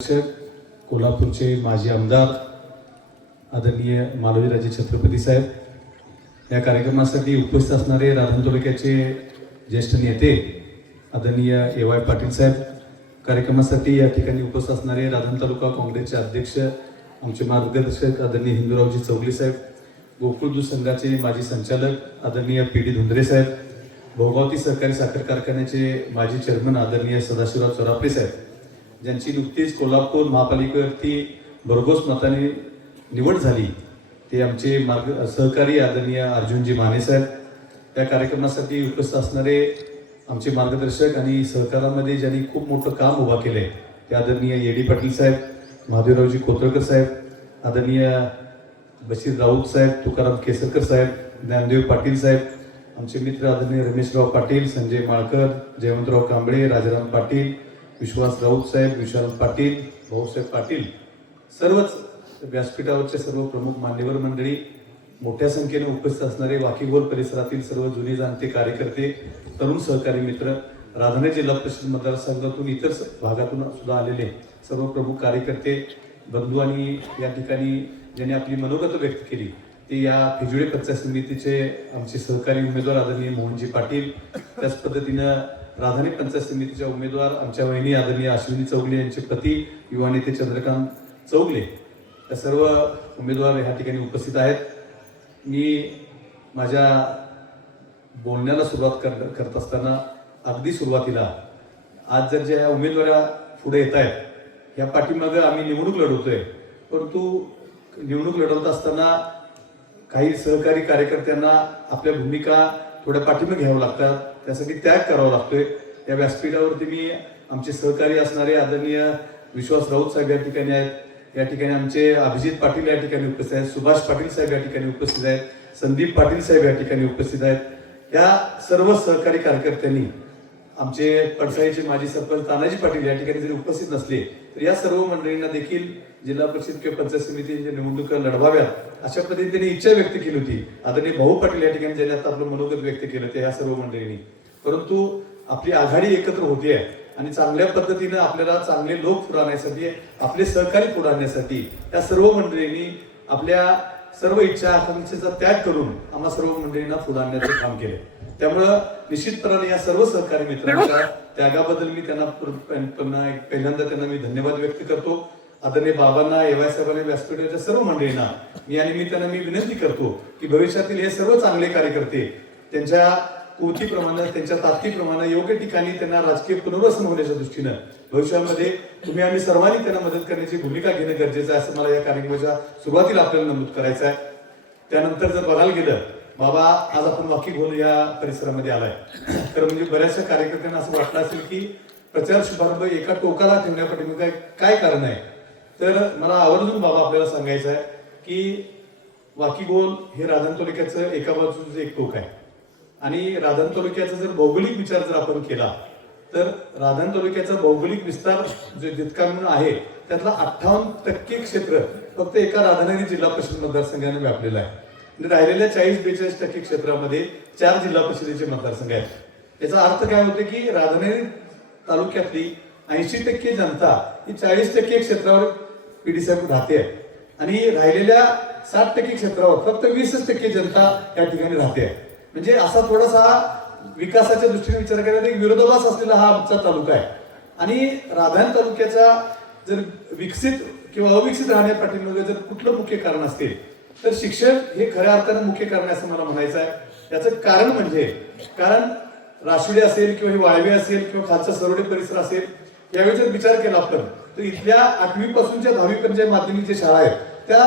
कोल्हापूरचे माजी आमदार आदरणीय मालवीराजे छत्रपती साहेब, या कार्यक्रमासाठी उपस्थित असणारे राधन तालुक्याचे ज्येष्ठ नेते आदरणीय ए.वाय. पाटील साहेब, कार्यक्रमासाठी या ठिकाणी उपस्थित असणारे राधन तालुका काँग्रेसचे अध्यक्ष आमचे मार्गदर्शक आदरणीय हिंदूरावजी चौगले साहेब, गोकुळ दूध संघाचे माजी संचालक आदरणीय पी.डी. धुंद्रे साहेब, भोगावती सहकारी साखर कारखान्याचे माजी चेअरमन आदरणीय सदाशिवराव चोरापरे साहेब, ज्यांची नुकतीच कोल्हापूर महापालिकेवरती भरघोस मताने निवड झाली, ते आमचे सहकारी आदरणीय अर्जुनजी माने साहेब, त्या कार्यक्रमासाठी उपस्थित असणारे आमचे मार्गदर्शक आणि सहकारामध्ये ज्यांनी खूप मोठं काम उभा केलं आहे ते आदरणीय ए.डी. पाटील साहेब, महादेवरावजी कोतळकर साहेब, आदरणीय बशीर राऊत साहेब, तुकाराम केसरकर साहेब, ज्ञानदेव पाटील साहेब, आमचे मित्र आदरणीय रमेशराव पाटील, संजय माळकर, जयवंतराव कांबळे, राजाराम पाटील, विश्वास राऊत साहेब, विशाल पाटील, भाऊसाहेब पाटील, सर्वच व्यासपीठावरचे सर्व प्रमुख मान्यवर मंडळी, मोठ्या संख्येने उपस्थित असणारे वाकीगोल परिसरातील सर्व जुने जाणते कार्यकर्ते, तरुण सहकारी मित्र, राधानगरी जिल्हा परिषद मतदारसंघातून इतर भागातून सुद्धा आलेले सर्व प्रमुख कार्यकर्ते बंधू आणि या ठिकाणी ज्यांनी आपली मनोगत व्यक्त केली ते या फिजुळे पंचायत समितीचे आमचे सहकारी उमेदवार आदरणीय मोहनजी पाटील, त्याच पद्धतीनं राधानगरी पंचायत समितीच्या उमेदवार आमच्या वहिनी आदरणीय अश्विनी चौगले यांचे पती युवा नेते चंद्रकांत चौगले, या सर्व उमेदवार ह्या ठिकाणी उपस्थित आहेत. मी माझ्या बोलण्याला सुरुवात करत असताना अगदी सुरुवातीला आज जर ज्या उमेदवारा पुढे येत आहेत, ह्या पाठीमागं आम्ही निवडणूक लढवतोय, परंतु निवडणूक लढवत असताना काही सहकारी कार्यकर्त्यांना आपल्या भूमिका थोड्या पाठीमागे घ्यावं लागतात, त्यासाठी त्याग करावा लागतोय. या व्यासपीठावरती मी आमचे सहकारी असणारे आदरणीय विश्वास राऊत साहेब या ठिकाणी आहेत, या ठिकाणी आमचे अभिजित पाटील या ठिकाणी उपस्थित आहेत, सुभाष पाटील साहेब या ठिकाणी उपस्थित आहेत, संदीप पाटील साहेब या ठिकाणी उपस्थित आहेत. या सर्व सहकारी कार्यकर्त्यांनी आमचे पडसाळीचे माजी सरपंच तानाजी पाटील या ठिकाणी जरी उपस्थित नसले तर या सर्व मंडळींना देखील जिल्हा परिषद किंवा पंचायत समितीच्या निवडणुका लढवाव्यात अशा पद्धतीने इच्छा व्यक्त केली होती आदरणीय भाऊ पाटील या ठिकाणी ज्यांनी आता आपलं मनोगत व्यक्त केलं ते या सर्व मंडळींनी. परंतु आपली आघाडी एकत्र होती आहे आणि चांगल्या पद्धतीनं आपल्याला चांगले लोक पुढे आणण्यासाठी, आपले सहकारी पुढे आणण्यासाठी या सर्व मंडळींनी आपल्या सर्व इच्छा आकांक्षेचा त्याग करून आम्हा सर्व मंडळींना पुढे आणण्याचं काम केलं. त्यामुळं निश्चितपणे या सर्व सहकारी मित्रांच्या त्यागाबद्दल मी त्यांना पहिल्यांदा त्यांना मी धन्यवाद व्यक्त करतो. आदरणीय बाबांना, ए.वाय. साहेबांना, व्यासपीठाच्या सर्व मंडळींना मी त्यांना विनंती करतो की भविष्यातील हे सर्व चांगले कार्यकर्ते त्यांच्या कुवतीप्रमाणे, त्यांच्या ताकदीप्रमाणे योग्य ठिकाणी त्यांना राजकीय पुनर्वसन होण्याच्या दृष्टीनं भविष्यामध्ये तुम्ही आम्ही सर्वांनी त्यांना मदत करण्याची भूमिका घेणं गरजेचं आहे, असं मला या कार्यक्रमाच्या सुरुवातीला आपल्याला नमूद करायचं आहे. त्यानंतर जर बघायला गेलं, बाबा आज आपण वाकीगोल या परिसरामध्ये आलाय, तर म्हणजे बऱ्याचशा कार्यकर्त्यांना असं वाटलं असेल की प्रचार शुभारंभ एका टोकाला ठेवण्यापाठी काय कारण आहे. तर मला आवर्जून बाबा आपल्याला सांगायचं आहे की वाकीगोल हे राधन तालुक्याचं एका बाजूचं एक टोक आहे आणि राधन तालुक्याचा जर भौगोलिक विचार जर आपण केला तर राधन तालुक्याचा भौगोलिक विस्तार जो जितका म्हणून आहे त्यातला 58% क्षेत्र फक्त एका राधानगरी जिल्हा परिषद मतदारसंघाने व्यापलेला आहे. राहिलेल्या 40-42% क्षेत्रामध्ये 4 जिल्हा परिषदेचे मतदारसंघ आहेत. याचा अर्थ काय होतो की राधानगरी तालुक्यातली 80% जनता ही 40% क्षेत्रावर पी.डी. साहेब राहते आणि राहिलेल्या 60% क्षेत्रावर फक्त 20% जनता या ठिकाणी राहते. म्हणजे असा थोडासा विकासाच्या दृष्टीने विचार केला तर एक विरोधाभास असलेला हा आमचा तालुका आहे. आणि राधान तालुक्याचा जर विकसित किंवा अविकसित राहण्यापाठीमागे जर कुठलं मुख्य कारण असेल तर शिक्षण हे खऱ्या अर्थानं मुख्य कारण असं मला म्हणायचं आहे. याचं कारण म्हणजे राशिवडे असेल किंवा हे वाळवे असेल किंवा खालचा सरवडे परिसर असेल, यावेळी जर विचार केला आपण तर इथल्या 8वी पासूनच्या 10वी पर्यंत माध्यमिक ज्या शाळा आहेत त्या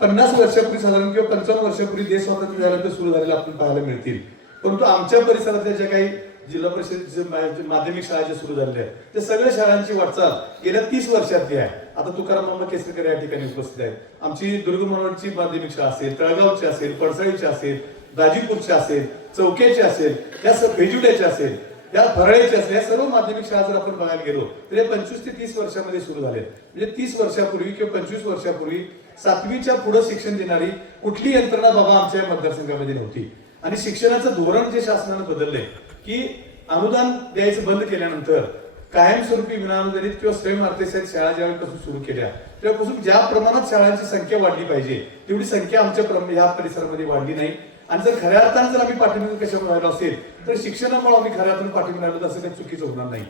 50 वर्षापूर्वी साधारण किंवा 55 वर्षापूर्वी देश स्वातंत्र्य झाल्यानंतर सुरू झालेल्या आपण पाहायला मिळतील. परंतु आमच्या परिसरातल्या ज्या काही जिल्हा परिषद माध्यमिक शाळा ज्या सुरू झालेल्या आहेत त्या सगळ्या शाळांची वाटचाल गेल्या 30 वर्षातली आहे. आता तुकाराम मामा केसरकर या ठिकाणी उपस्थित आहेत. आमची दुर्ग मनोहरची माध्यमिक शाळा असेल, तळगावची असेल, पडसाळीची असेल, दाजीपूरची असेल, चौक्याची असेल, या फेजुड्याची असेल, या फराळ्याची असेल, या सर्व माध्यमिक शाळा जर आपण बघायला गेलो तर या 25 ते 30 वर्षामध्ये सुरू झाले. म्हणजे 30 वर्षापूर्वी किंवा 25 वर्षापूर्वी 7वीच्या पुढे शिक्षण देणारी कुठली यंत्रणा बाबा आमच्या मतदारसंघामध्ये नव्हती. आणि शिक्षणाचं धोरण जे शासनानं बदललंय की अनुदान द्यायचं बंद केल्यानंतर कायमस्वरूपी विनाअनुदानित किंवा स्वयंअर्थसहाय्यित शाळा ज्यावेळेपासून सुरू केल्या तेव्हापासून ज्या प्रमाणात शाळांची संख्या वाढली पाहिजे तेवढी संख्या आमच्या ह्या परिसरामध्ये वाढली नाही. आणि जर खऱ्या अर्थानं जर आम्ही पाठिंबा कशामुळे राहिलो असेल तर शिक्षणामुळे आम्ही खऱ्या अर्थानं पाठिंबा राहिलो असं काही चुकीचं होणार नाही.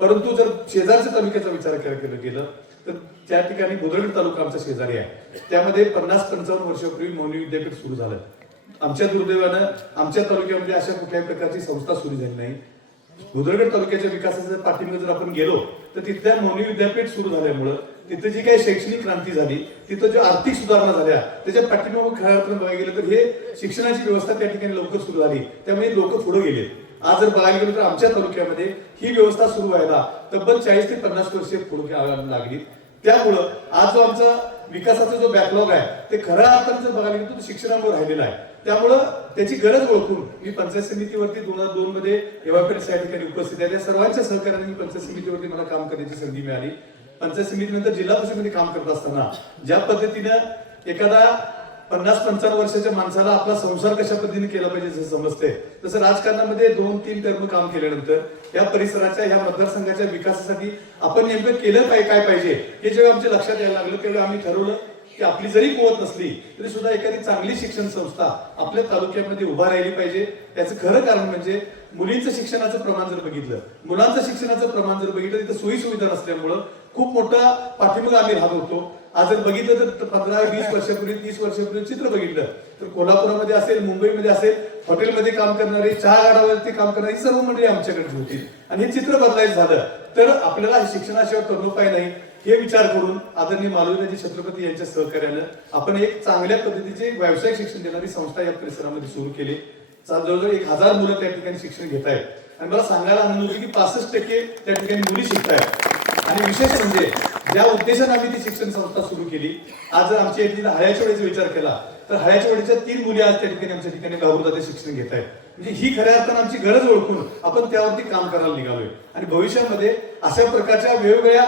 परंतु जर शेजारच्या तालुक्याचा विचार केला गेलं तर त्या ठिकाणी बुद्रुक तालुका आमचा शेजारी आहे. त्यामध्ये 50-55 वर्षापूर्वी मौनी विद्यापीठ सुरू झालं. आमच्या दुर्दैवानं आमच्या तालुक्यामध्ये अशा कुठल्याही प्रकारची संस्था सुरू झाली नाही. बुद्रुक तालुक्याच्या विकासाचा पाठिंबा जर आपण गेलो तर तिथल्या मौनी विद्यापीठ सुरू झाल्यामुळं तिथं जी काही शैक्षणिक क्रांती झाली तिथं जो आर्थिक सुधारणा झाल्या त्याच्या पाठिंबा खऱ्या अर्थानं बघायला गेलं तर हे शिक्षणाची व्यवस्था त्या ठिकाणी लवकर सुरू झाली त्यामुळे लोक पुढे गेले. आज जर बघायला गेलो तर आमच्या तालुक्यामध्ये ही व्यवस्था सुरू व्हायला तब्बल 40 ते 50 वर्षे पुढे लागली. त्यामुळं आज जो आमचा विकासाचा जो बॅकलॉग आहे ते खऱ्या अर्थानं जर बघायला गेलो तर शिक्षणामुळे राहिलेला आहे. त्यामुळं त्याची गरज ओळखून मी पंचायत समितीवरती 2002 मध्ये एवापेठ या ठिकाणी उपस्थित आहे. त्या सर्वांच्या सहकार्याने मी पंचायत समितीवरती मला काम करण्याची संधी मिळाली. पंचायत समितीनंतर जिल्हा परिषदेमध्ये काम करत असताना ज्या पद्धतीनं एखादा 50-55 वर्षाच्या माणसाला आपला संसार कशा पद्धतीने केला पाहिजे जसं समजते तसं राजकारणामध्ये 2-3 टर्म काम केल्यानंतर या परिसराच्या या मतदारसंघाच्या विकासासाठी आपण नेमकं केलं काय पाहिजे हे जेव्हा आमच्या लक्षात यायला लागलं तेव्हा आम्ही ठरवलं की आपली जरी कुवत नसली तरी सुद्धा एखादी चांगली शिक्षण संस्था आपल्या तालुक्यामध्ये उभा राहिली पाहिजे. त्याचं खरं कारण म्हणजे मुलींचं शिक्षणाचं प्रमाण जर बघितलं मुलांचं शिक्षणाचं प्रमाण जर बघितलं तिथं सोयी सुविधा नसल्यामुळं खूप मोठा पाठिंबा आम्ही राहत होतो. आज जर बघितलं तर 15-20 वर्षापूर्वी 30 वर्षापूर्वी चित्र बघितलं तर कोल्हापुरामध्ये असेल मुंबईमध्ये असेल हॉटेलमध्ये काम करणारे चहा गाडावरती काम करणारी सर्व मंडळी आमच्याकडे होती. आणि हे चित्र बदलायचं झालं तर आपल्याला शिक्षणाशिवाय तरुणोपाय नाही हे विचार करून आदरणीय मालवीराजे छत्रपती यांच्या सहकार्यानं आपण एक चांगल्या पद्धतीचे व्यावसायिक शिक्षण देणारी संस्था या परिसरामध्ये सुरू केली. जवळजवळ 1000 मुलं त्या ठिकाणी शिक्षण घेत आहेत. आणि मला सांगायला आनंद होतो की 65% त्या ठिकाणी मुली शिकतायत. आणि विशेष म्हणजे ज्या उद्देशाने आम्ही ती शिक्षण संस्था सुरू केली आज जर आमच्या इथल्या हळ्याचेवाडीचा विचार केला तर हळ्याचेवाडीच्या 3 मुली आज त्या ठिकाणी आमच्या ठिकाणी गावदाते शिक्षण घेत आहेत. म्हणजे ही खऱ्या अर्थानं आमची गरज ओळखून आपण त्यावरती काम करायला निघालोय. आणि भविष्यामध्ये अशा प्रकारच्या वेगवेगळ्या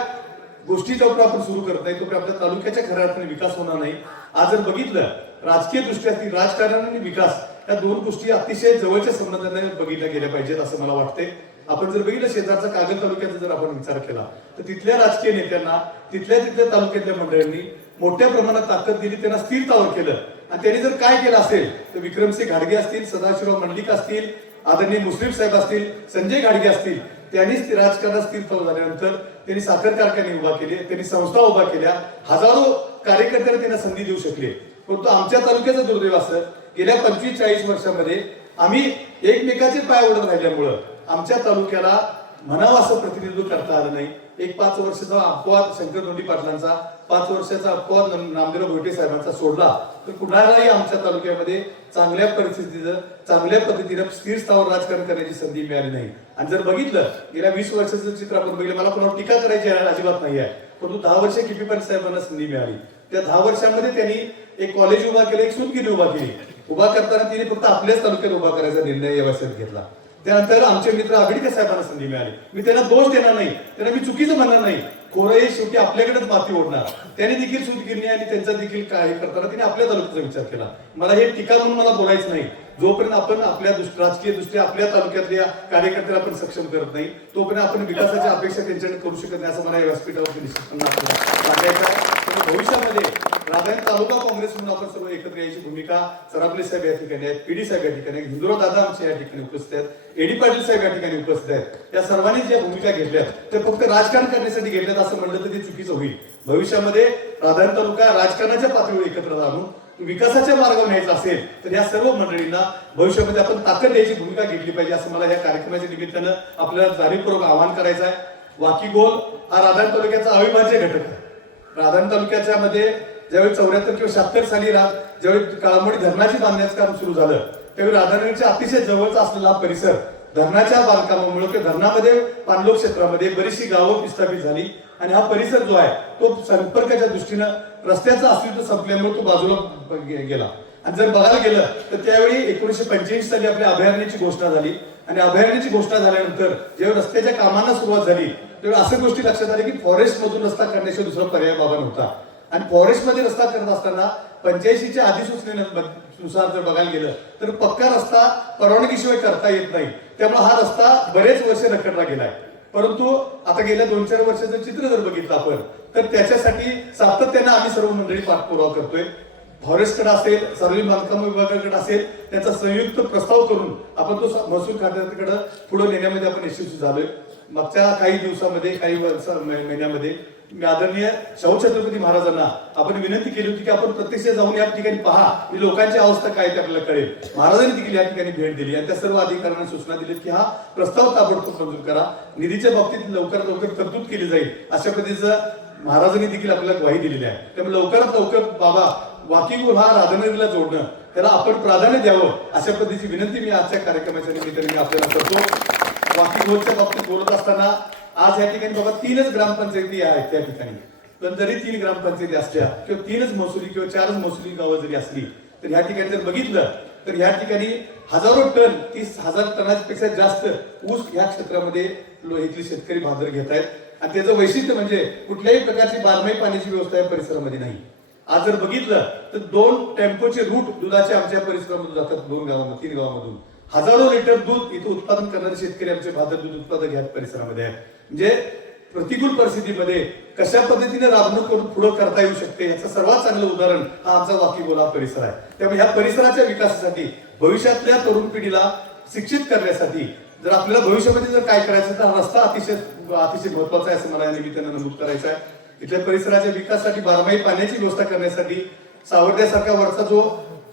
गोष्टी जेव्हा आपण सुरू करत नाही तोपर्यंत आपल्या तालुक्याच्या खऱ्या अर्थाने विकास होणार नाही. आज जर बघितलं राजकीय दृष्ट्या राजकारण आणि विकास या 2 गोष्टी अतिशय जवळच्या संबंधाने बघितल्या गेल्या पाहिजेत असं मला वाटतंय. आपण जर बघितलं शेजारचा कागद तालुक्याचा जर आपण विचार केला तर तिथल्या राजकीय नेत्यांना तिथल्या तालुक्यातल्या मंडळींनी मोठ्या प्रमाणात ताकद दिली त्यांना स्थिरतावर केलं. आणि त्यांनी जर काय केलं असेल तर विक्रमसिंह घाडगे असतील सदाशिवराव मंडलिक असतील आदरणीय मुश्रीफ साहेब असतील संजय घाडगे असतील त्यांनीच राजकारणात स्थिरतावर झाल्यानंतर त्यांनी साखर कारखाने उभा केले त्यांनी संस्था उभा केल्या हजारो कार्यकर्त्यांना त्यांना संधी देऊ शकले. परंतु आमच्या तालुक्याचं दुर्दैव असं गेल्या 25-40 वर्षांमध्ये आम्ही एकमेकाचे पाय ओढत राहिल्यामुळं आमच्या तालुक्याला म्हणावं असं प्रतिनिधित्व करता आलं नाही. एक 5 वर्षाचा अपवाद शंकर दोंडी पाटलांचा 5 वर्षाचा अपवाद नामदेवराव भोईटे साहेबांचा सोडला तर कुणालाही आमच्या तालुक्यामध्ये चांगल्या परिस्थितीचं चांगल्या पद्धतीने स्थिर स्थावर राजकारण करण्याची संधी मिळाली नाही. आणि जर बघितलं गेल्या 20 वर्षाचं चित्र आपण बघितलं मला कोणावर टीका करायची अजिबात नाही आहे. परंतु 10 वर्ष केपी पाटील साहेबांना संधी मिळाली. त्या 10 वर्षांमध्ये त्यांनी एक कॉलेज उभा केलं एक सूतगिरणी उभा केली. उभा करताना तिने फक्त आपल्याच तालुक्यात उभा करायचा निर्णय यावेळेस घेतला. त्यानंतर आमचे मित्र आघाडीकर साहेबांना संधी मिळाली. मी त्यांना दोष देणार नाही त्यांना मी चुकीचं म्हणणार नाही. खोरं हे शेवटी आपल्याकडेच माती ओढणार. त्याने देखील सूतगिरणी आणि त्यांचा देखील काय करताना त्यांनी आपल्या तालुक्याचा विचार केला. मला हे टीका म्हणून मला बोलायचं नाही. जोपर्यंत आपण आपल्या राजकीय दृष्ट्या आपल्या तालुक्यातल्या कार्यकर्त्याला आपण सक्षम करत नाही तोपर्यंत आपण विकासाच्या अपेक्षा त्यांच्याकडे करू शकत नाही असं मला या व्यासपीठावरती निश्चितपणे सांगायचं आहे. भविष्यामध्ये राधानगरी तालुका काँग्रेस म्हणून आपण सर्व एकत्र यायची भूमिका सरापले साहेब या ठिकाणी आहेत पीडी साहेब या ठिकाणी आहेत हिंदुराव दादा आमचे या ठिकाणी उपस्थित आहेत एडी पाटील साहेब या ठिकाणी उपस्थित आहेत. या सर्वांनी ज्या भूमिका घेतल्यात त्या फक्त राजकारण करण्यासाठी घेतल्यात असं म्हणलं तर ते चुकीचं होईल. भविष्यामध्ये राधानगरी तालुका राजकारणाच्या पातळीवर एकत्र राहून विकासाच्या मार्गावर न्यायचा असेल तर या सर्व मंडळींना भविष्यामध्ये आपण ताकद द्यायची भूमिका घेतली पाहिजे असं मला या कार्यक्रमाच्या निमित्तानं आपल्याला जाणीवपूर्वक आवाहन करायचं आहे. वाकीगोल हा राधानगरी तालुक्याचा अविभाज्य घटक आहे. राधानगरी तालुक्याच्या मध्ये ज्यावेळी 74 किंवा 76 साली ज्यावेळी काळमोडी धरणाची बांधण्याचं काम सुरू झालं त्यावेळी राधानगरीच्या अतिशय जवळचा असलेला हा परिसर धरणाच्या बांधकामामुळे किंवा धरणामध्ये पाणलोट क्षेत्रामध्ये बरीचशी गावं विस्थापित झाली आणि हा परिसर जो आहे तो संपर्काच्या दृष्टीनं रस्त्याचं अस्तित्व संपल्यामुळे तो बाजूला गेला. आणि जर बघायला गेलं तर त्यावेळी 1985 साली आपल्या अभयारण्याची घोषणा झाली आणि अभयारण्याची घोषणा झाल्यानंतर जेव्हा रस्त्याच्या कामांना सुरुवात झाली तेव्हा असं गोष्टी लक्षात आली की फॉरेस्ट मधून रस्ता करण्याशिवाय दुसरा पर्याय बाबा नव्हता. आणि फॉरेस्ट मध्ये रस्ता करत असताना 85च्या अधिसूचनेनुसार जर बघायला गेलं तर पक्का रस्ता परवानगीशिवाय करता येत नाही. त्यामुळे हा रस्ता बरेच वर्ष रखडला गेलाय. परंतु आता गेल्या 2-4 वर्षाचं चित्र जर बघितलं आपण तर त्याच्यासाठी सातत्यानं आम्ही सर्व मंडळी पाठपुरावा करतोय. फॉरेस्टकडे असेल, सार्वजनिक बांधकाम विभागाकडे असेल, त्याचा संयुक्त प्रस्ताव करून आपण तो महसूल खात्याकडे पुढे नेण्यामध्ये आपण यशस्वी झालोय. मागच्या काही दिवसामध्ये, काही महिन्यामध्ये मी आदरणीय शाहू छत्रपती महाराजांना आपण विनंती केली होती की आपण प्रत्यक्ष जाऊन या ठिकाणी पहा, की लोकांची अवस्था काय ते आपल्याला कळेल. महाराजांनी देखील या ठिकाणी भेट दिली आणि त्या सर्व अधिकाऱ्यांना सूचना दिली की हा प्रस्ताव ताबडतोब मंजूर करा, निधीच्या बाबतीत लवकरात लवकर तरतूद केली जाईल अशा पद्धतीचं महाराजांनी देखील आपल्याला ग्वाही दिलेली आहे. त्यामुळे लवकरात लवकर बाबा वाकिंग हा राधानगरीला जोडणं त्याला आपण प्राधान्य द्यावं अशा पद्धतीची विनंती मी आजच्या कार्यक्रमाच्या निमित्ताने मी आपल्याला करतो. वाकिंगच्या बाबतीत बोलत असताना आज या ठिकाणी बाबा 3च ग्रामपंचायती आहेत त्या ठिकाणी, पण जरी 3 ग्रामपंचायती असल्या किंवा 3च महसुली किंवा 4च महसुली गावं जरी असली तर ह्या ठिकाणी जर बघितलं तर ह्या ठिकाणी हजारो टन 30,000 टनापेक्षा जास्त ऊस ह्या क्षेत्रामध्ये इथले शेतकरी बांधर घेत आहेत. आणि त्याचं वैशिष्ट्य म्हणजे कुठल्याही प्रकारची बारमाही पाण्याची व्यवस्था या परिसरामध्ये नाही. आज जर बघितलं तर 2 टेम्पोचे रूट दुधाचे आमच्या परिसरामधून जातात, 2 गावांमधून 3 गावांमधून हजारो लिटर दूध इथं उत्पादन करणारे शेतकरी आमचे भादर दूध उत्पादक ह्या परिसरामध्ये आहेत. म्हणजे प्रतिकूल परिस्थितीमध्ये कशा पद्धतीने राबणूक करून पुढे करता येऊ शकते याचं सर्वात चांगलं उदाहरण हा आमचा वाकीगोला परिसर आहे. त्यामुळे ह्या परिसराच्या विकासासाठी भविष्यातल्या तरुण पिढीला शिक्षित करण्यासाठी जर आपल्याला भविष्यामध्ये जर काय करायचं तर रस्ता अतिशय महत्वाचा आहे असं मला या निमित्तानं नमूद करायचं आहे. इथल्या परिसराच्या विकासासाठी बारमाही पाण्याची व्यवस्था करण्यासाठी सावर्ड्यासारखा वरचा जो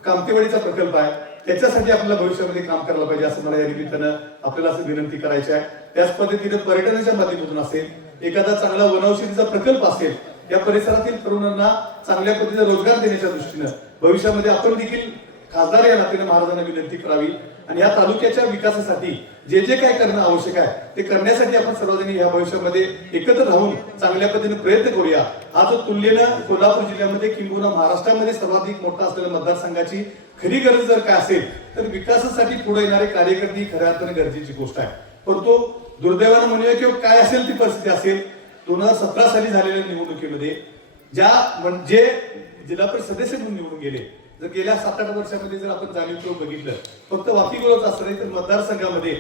कामतेवाडीचा प्रकल्प आहे त्याच्यासाठी आपल्याला भविष्यामध्ये काम करायला पाहिजे असं मला या निमित्तानं आपल्याला असं विनंती करायची आहे. त्याच पद्धतीने पर्यटनाच्या माध्यमातून असेल, एखादा चांगला वनौषधीचा प्रकल्प असेल, या परिसरातील तरुणांना चांगल्या पद्धतीने रोजगार देण्याच्या दृष्टीनं भविष्यामध्ये आपण देखील खासदार या नात्याने महाराजांना विनंती करावी आणि या तालुक्याच्या विकासासाठी जे जे काय करणं आवश्यक आहे ते करण्यासाठी आपण सर्वजणी या भविष्यामध्ये एकत्र राहून चांगल्या पद्धतीने प्रयत्न करूया. हा जो तुलनेनं कोल्हापूर जिल्ह्यामध्ये किंबहुना महाराष्ट्रामध्ये सर्वाधिक मोठा असलेल्या मतदारसंघाची खरी गरज जर काय असेल तर विकासासाठी पुढे येणारे कार्यकर्ते ही खऱ्या अर्थाने गरजेची गोष्ट आहे. परंतु दुर्दैवानं म्हणूया किंवा काय असेल ती परिस्थिती असेल, 2017 साली झालेल्या निवडणुकीमध्ये जे जिल्हा परिषद सदस्य म्हणून निवडून गेले, जर गेल्या 7-8 वर्षामध्ये जर आपण जाणीव बघितलं फक्त वाकीगोलाच असं नाही तर मतदारसंघामध्ये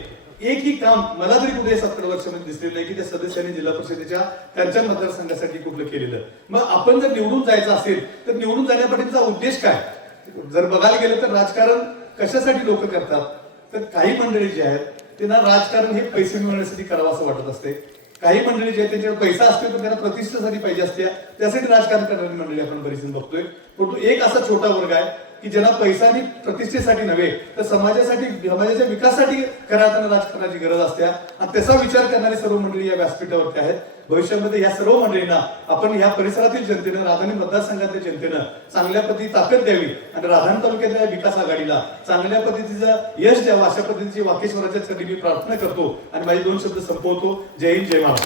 एकही काम मला तरी कुठे 7 वर्षामध्ये दिसलेलं नाही की त्या सदस्यांनी जिल्हा परिषदेच्या त्यांच्या मतदारसंघासाठी कुठलं केलेलं. मग आपण जर निवडून जायचं असेल तर निवडून जाण्यापाठीचा उद्देश काय? जर बघायला गेलं तर राजकारण कशासाठी लोक करतात तर काही मंडळी जे आहेत त्यांना राजकारण हे पैसे मिळवण्यासाठी करावं असं वाटत असते. काही मंडळी जे आहेत त्यांच्याकडे पैसा असतो तर त्यांना प्रतिष्ठेसाठी पाहिजे असते, त्यासाठी राजकारण करणारी मंडळी आपण बरीच बघतोय. परंतु एक असा छोटा वर्ग आहे की ज्यांना पैसा आणि प्रतिष्ठेसाठी नव्हे तर समाजासाठी, समाजाच्या विकासासाठी खऱ्या अर्थानं राजकारणाची गरज असते आणि त्याचा विचार करणारी सर्व मंडळी या व्यासपीठावरती आहेत. भविष्यामध्ये या सर्व मंडळींना आपण या परिसरातील जनतेनं, राधानी मतदारसंघातल्या जनतेनं चांगल्या पद्धती ताकद द्यावी आणि राधान तालुक्यातल्या विकास आघाडीला चांगल्या पद्धतीचं यश द्यावं अशा पद्धतीची वाकेश्वराच्या चरणी मी प्रार्थना करतो आणि माझे 2 शब्द संपवतो. जय हिंद, जय महाराष्ट्र.